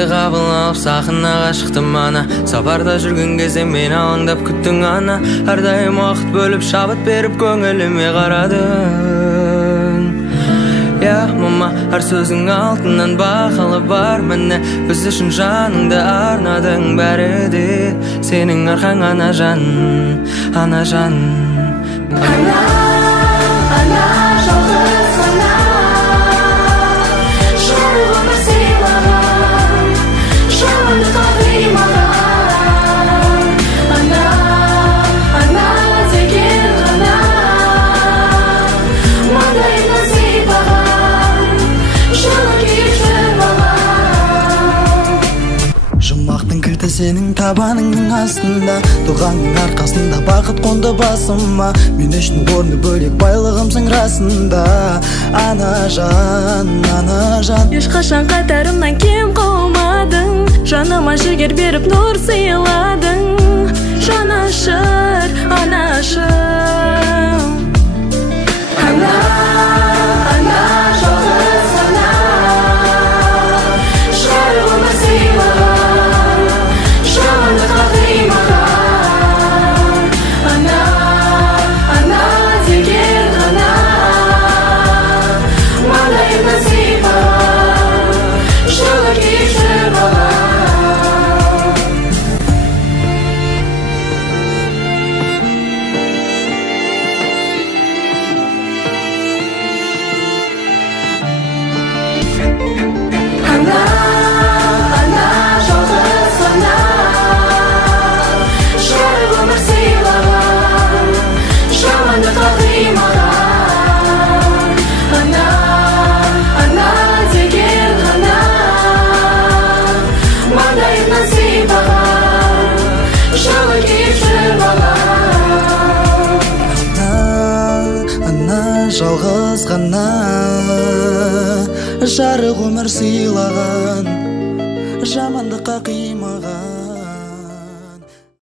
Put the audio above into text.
Сеніңді қабыл алып сақынаға шықтым ана. Сапарда жүрген кезде мен алаңдап күттің ана. Әрдайым уақыт бөліп шабыт беріп көңіліме қарадың. Я мама, әр сөзің алтыннан бағалы бар міне. Біз үшін жаныңды арнадың бәрі де. Сенің арқаң ана жан, ана жан. Ана, жалғыз ана, жарық өмір сыйлаған, жамандыққа қимаған. Ана деген ғана, маңдайынан сипаған, жылы күйіп жүр бала. Жұмақтың кілті сенің табаныңның астында, дұғаңның арқасында бақыт қонды басыма. Мен үшін орны бөлек байлығымсың расында. Ана жан, ана жан. Ешқашан қатарымнан кем қылмадың, жаныма жігер беріп нұр сыйладың. Жанашыр, анашым. Ана, жалғыз ана, жарық өмір сыйлаған, жамандыққа қимаған. Ана деген ғана, маңдайынан сипаған, жылы күйіп жүр бала. Ана, жалғыз ана, жарық өмір сыйлаған, жамандыққа қимаған. Ана деген ғана, маңдайынан сипаған, жылы күйіп жүр бала. Ана жалғыз ғана, жарық өмір сыйлаған, жамандыққа қимаған.